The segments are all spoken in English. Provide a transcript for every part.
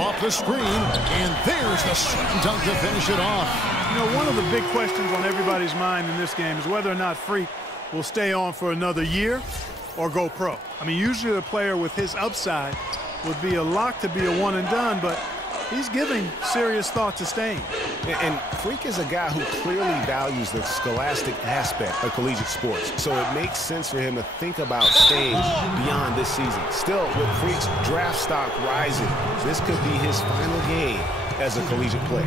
off the screen, and there's the slam dunk to finish it off. You know, one of the big questions on everybody's mind in this game is whether or not Freak will stay on for another year or go pro. I mean, usually a player with his upside would be a lock to be a one and done, but he's giving serious thought to staying. And Freak is a guy who clearly values the scholastic aspect of collegiate sports, so it makes sense for him to think about staying beyond this season. Still, with Freak's draft stock rising, this could be his final game as a collegiate player.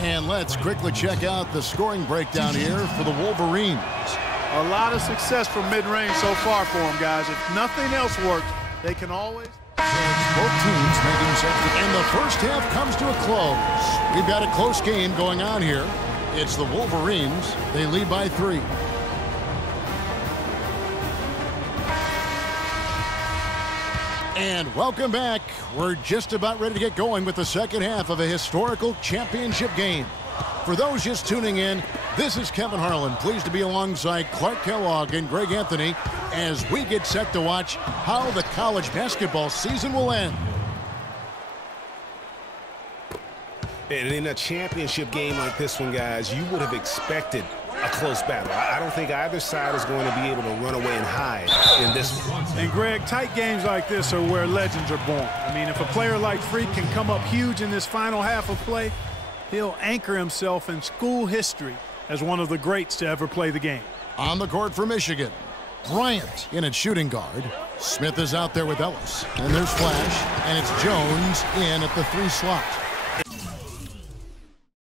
And let's quickly check out the scoring breakdown here for the Wolverines. A lot of success from mid-range so far for them, guys. If nothing else works, they can always... Both teams making something, and the first half comes to a close. We've got a close game going on here. It's the Wolverines. They lead by 3. And welcome back. We're just about ready to get going with the second half of a historical championship game. For those just tuning in, this is Kevin Harlan, pleased to be alongside Clark Kellogg and Greg Anthony as we get set to watch how the college basketball season will end. And in a championship game like this one, guys, you would have expected a close battle. I don't think either side is going to be able to run away and hide in this one. And Greg, tight games like this are where legends are born. I mean, if a player like Freak can come up huge in this final half of play, he'll anchor himself in school history as one of the greats to ever play the game. On the court for Michigan, Bryant in at shooting guard. Smith is out there with Ellis. And there's Flash, and it's Jones in at the 3 slot.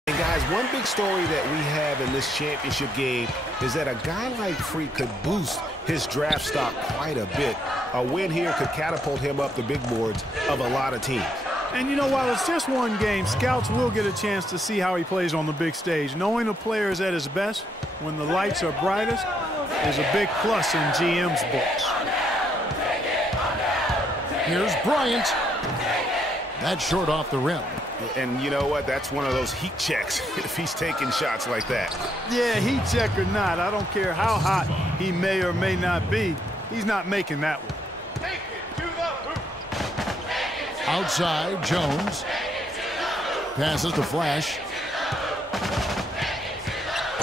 And guys, one big story that we have in this championship game is that a guy like Freak could boost his draft stock quite a bit. A win here could catapult him up the big boards of a lot of teams. And, you know, while it's just one game, scouts will get a chance to see how he plays on the big stage. Knowing a player is at his best when the lights are brightest is a big plus in GM's books. Here's Bryant. That's short off the rim. And you know what? That's one of those heat checks if he's taking shots like that. Yeah, heat check or not, I don't care how hot he may or may not be, he's not making that one. Outside, Jones. Passes to Flash.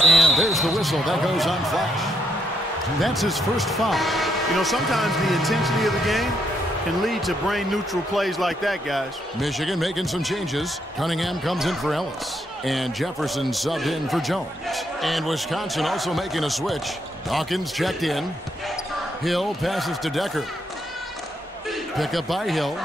And there's the whistle. That goes on Flash. That's his first foul. You know, sometimes the intensity of the game can lead to brain-neutral plays like that, guys. Michigan making some changes. Cunningham comes in for Ellis. And Jefferson subbed in for Jones. And Wisconsin also making a switch. Dawkins checked in. Hill passes to Decker. Pick up by Hill.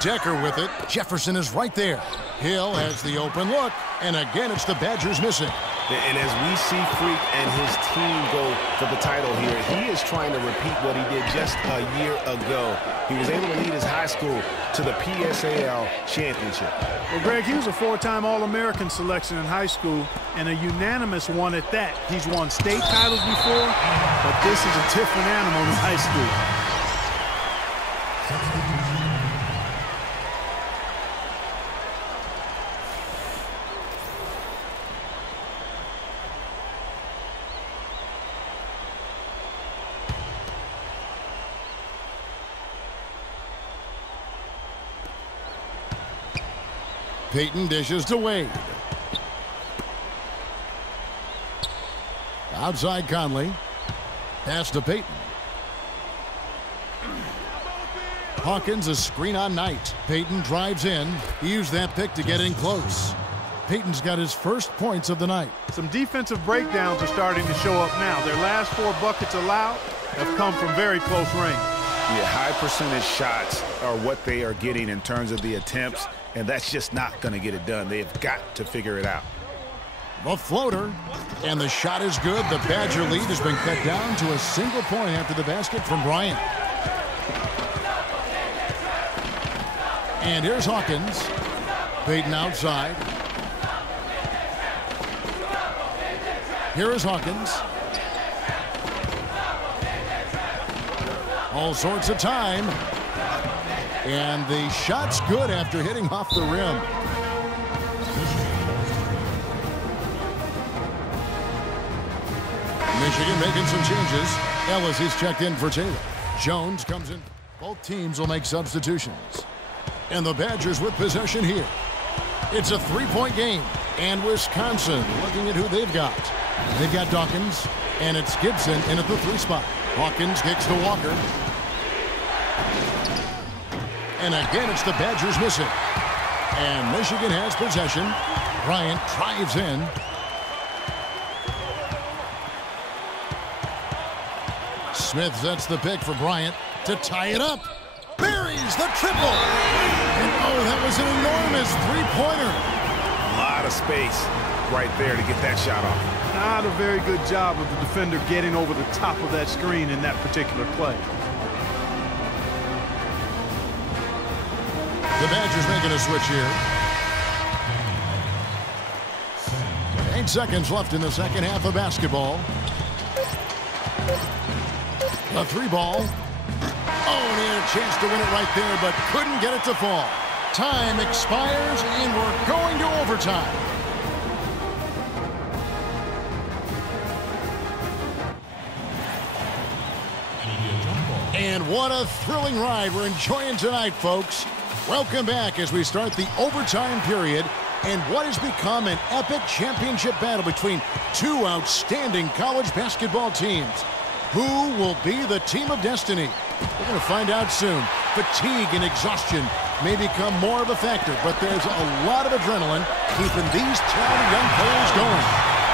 Decker with it. Jefferson is right there. Hill has the open look. And again, it's the Badgers missing. And as we see Freak and his team go for the title here, he is trying to repeat what he did just a year ago. He was able to lead his high school to the PSAL championship. Well, Greg, he was a 4-time All-American selection in high school and a unanimous one at that. He's won state titles before, but this is a different animal in high school. Peyton dishes to Wade. Outside Conley. Pass to Peyton. Hawkins a screen on Knight. Peyton drives in. He used that pick to get in close. Peyton's got his first points of the night. Some defensive breakdowns are starting to show up now. Their last 4 buckets allowed have come from very close range. Yeah, high percentage shots are what they are getting in terms of the attempts, and that's just not going to get it done. They have got to figure it out. The floater, and the shot is good. The Badger lead has been cut down to a single point after the basket from Bryant. And here's Hawkins. Peyton outside. Here is Hawkins. All sorts of time. And the shot's good after hitting off the rim. Michigan making some changes. Ellis is checked in for Taylor. Jones comes in. Both teams will make substitutions. And the Badgers with possession here. It's a three-point game. And Wisconsin looking at who they've got. They've got Dawkins. And it's Gibson in at the 3 spot. Hawkins kicks to Walker. And again, it's the Badgers missing. And Michigan has possession. Bryant drives in. Smith sets the pick for Bryant to tie it up. Buries the triple. And oh, that was an enormous three-pointer. A lot of space right there to get that shot off. Not a very good job of the defender getting over the top of that screen in that particular play. The Badgers making a switch here. 8 seconds left in the second half of basketball. The 3-ball. Oh, and he had a chance to win it right there, but couldn't get it to fall. Time expires, and we're going to overtime. And what a thrilling ride we're enjoying tonight, folks. Welcome back as we start the overtime period and what has become an epic championship battle between two outstanding college basketball teams. Who will be the team of destiny? We're going to find out soon. Fatigue and exhaustion may become more of a factor, but there's a lot of adrenaline keeping these talented young players going.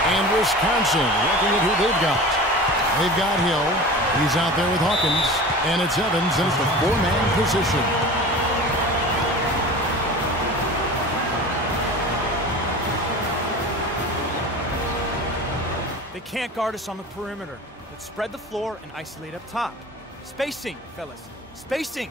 And Wisconsin looking at who they've got. They've got Hill. He's out there with Hawkins. And it's Evans in the 4-man position. They can't guard us on the perimeter. Let's spread the floor and isolate up top. Spacing, fellas. Spacing.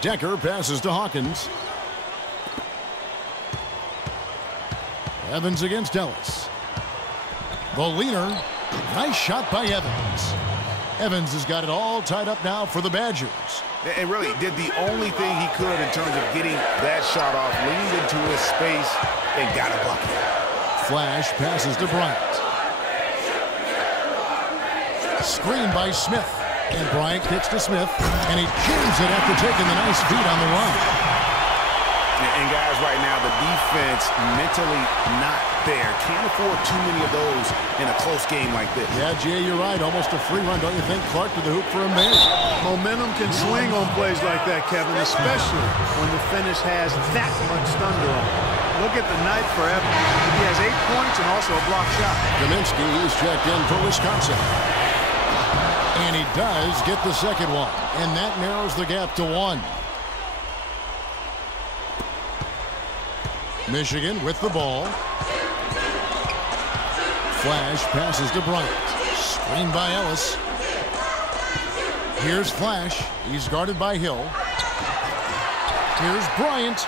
Decker passes to Hawkins. Evans against Ellis. The leaner. Nice shot by Evans. Evans has got it all tied up now for the Badgers. And really did the only thing he could in terms of getting that shot off. Leaned into his space and got a bucket. Flash passes to Bryant. Screen by Smith. And Bryant kicks to Smith. And he jams it after taking the nice feed on the run. And guys, right now, the defense mentally not there. Can't afford too many of those in a close game like this. Yeah, Jay, you're right. Almost a free run, don't you think? Clark to the hoop for a minute. Momentum can swing on plays like that, Kevin, especially when the finish has that much thunder on it. Look at the night for Evans. He has 8 points and also a block shot. Kaminsky is checked in for Wisconsin. And he does get the second one. And that narrows the gap to 1. Michigan with the ball. Flash passes to Bryant. Screen by Ellis. Here's Flash. He's guarded by Hill. Here's Bryant.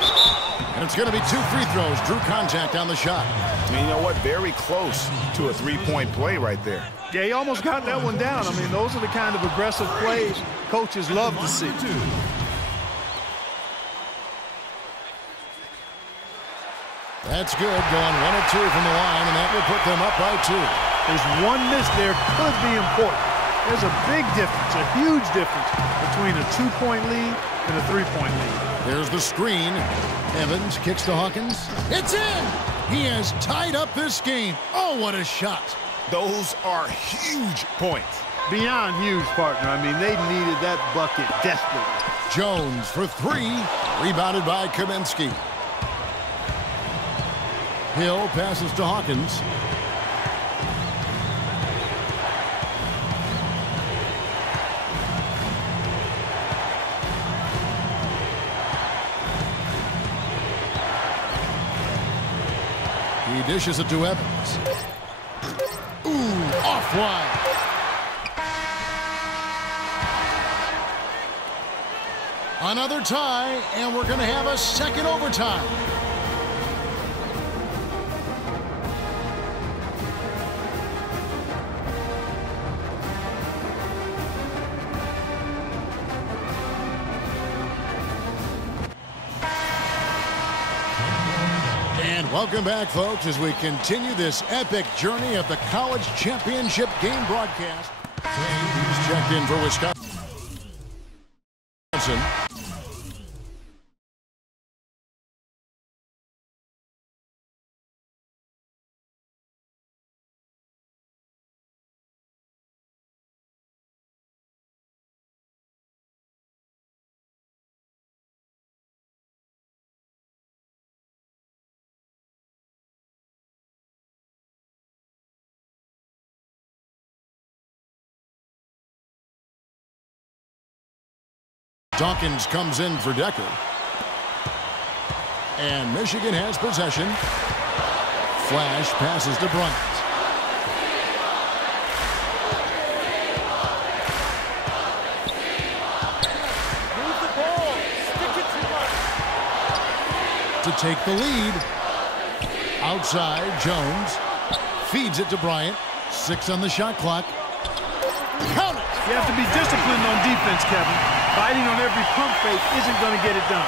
And it's going to be 2 free throws. Drew contact on the shot. And you know what? Very close to a 3-point play right there. Yeah, he almost got that one down. I mean, those are the kind of aggressive plays coaches love to see. That's good. Going 1 of 2 from the line, and that will put them up by 2. There's one miss there, could be important. There's a big difference, a huge difference between a 2-point lead and a 3-point lead. There's the screen. Evans kicks to Hawkins. It's in! He has tied up this game. Oh, what a shot. Those are huge points. Beyond huge, partner. I mean, they needed that bucket desperately. Jones for 3. Rebounded by Kaminsky. Hill passes to Hawkins. He dishes it to Evans. Ooh, off wide. Another tie, and we're going to have a second overtime. Welcome back, folks, as we continue this epic journey of the college championship game broadcast. He's checked in for Wisconsin. Dawkins comes in for Decker. And Michigan has possession. Flash passes to Bryant. Move the ball. Stick it to To take the lead. Outside, Jones. Feeds it to Bryant. 6 on the shot clock. Count it! You have to be disciplined on defense, Kevin. Biting on every pump fake isn't going to get it done.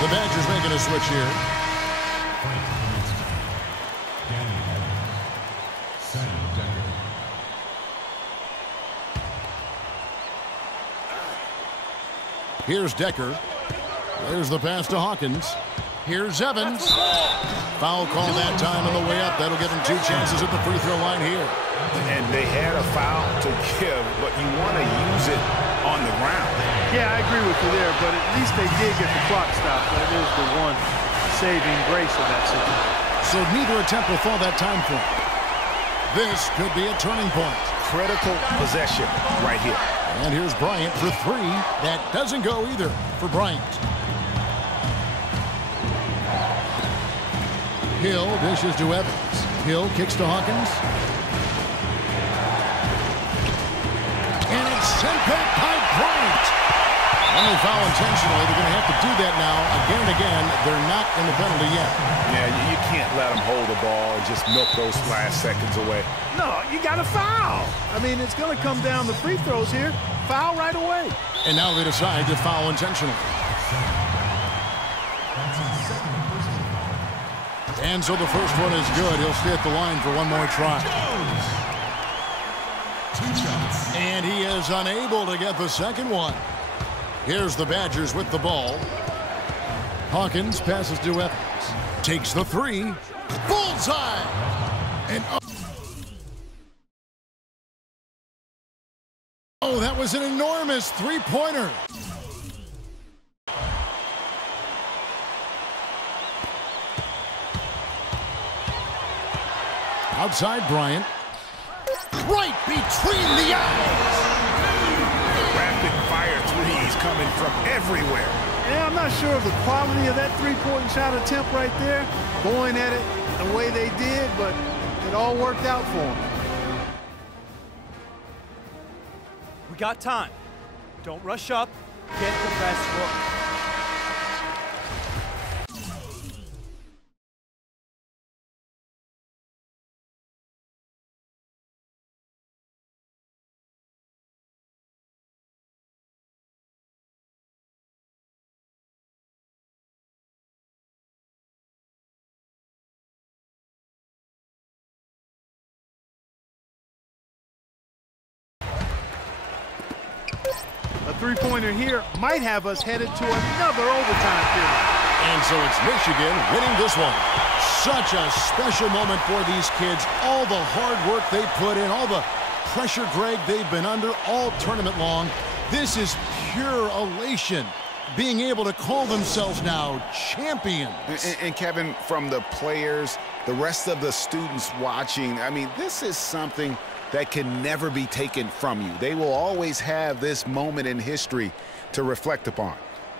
The Badgers making a switch here. Here's Decker. There's the pass to Hawkins. Here's Evans. Foul call that time on the way up. That'll give him 2 chances at the free throw line here. And they had a foul to give, but you want to use it on the ground. Yeah, I agree with you there, but at least they did get the clock stopped. That is the one saving grace of that situation. So neither attempt will fall that time point. This could be a turning point. Critical possession right here. And here's Bryant for 3. That doesn't go either for Bryant. Hill dishes to Evans. Hill kicks to Hawkins. And it's sent back by Bryant. And they foul intentionally. They're going to have to do that now again and again. They're not in the penalty yet. Yeah, you can't let them hold the ball and just milk those last seconds away. No, you got to foul. I mean, it's going to come down to free throws here. Foul right away. And now they decide to foul intentionally. And so the first one is good. He'll stay at the line for one more try. And he is unable to get the second one. Here's the Badgers with the ball. Hawkins passes to Evans. Takes the 3. Bullseye! And oh, that was an enormous 3-pointer. Outside Bryant. Right between the eyes. Rapid fire threes coming from everywhere. Yeah, I'm not sure of the quality of that 3-point shot attempt right there. Going at it the way they did, but it all worked out for them. We got time. Don't rush up. Get the best look. A 3-pointer here might have us headed to another overtime period. And so it's Michigan winning this one. Such a special moment for these kids. All the hard work they put in, all the pressure, Greg, they've been under all tournament long. This is pure elation, being able to call themselves now champions. And Kevin, from the players, the rest of the students watching, I mean, this is something that can never be taken from you. They will always have this moment in history to reflect upon.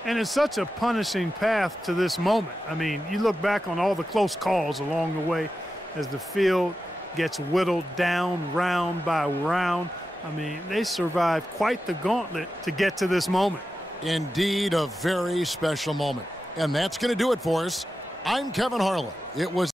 And it's such a punishing path to this moment. I mean, you look back on all the close calls along the way as the field gets whittled down round by round. I mean, they survived quite the gauntlet to get to this moment. Indeed, a very special moment. And that's going to do it for us. I'm Kevin Harlan. It was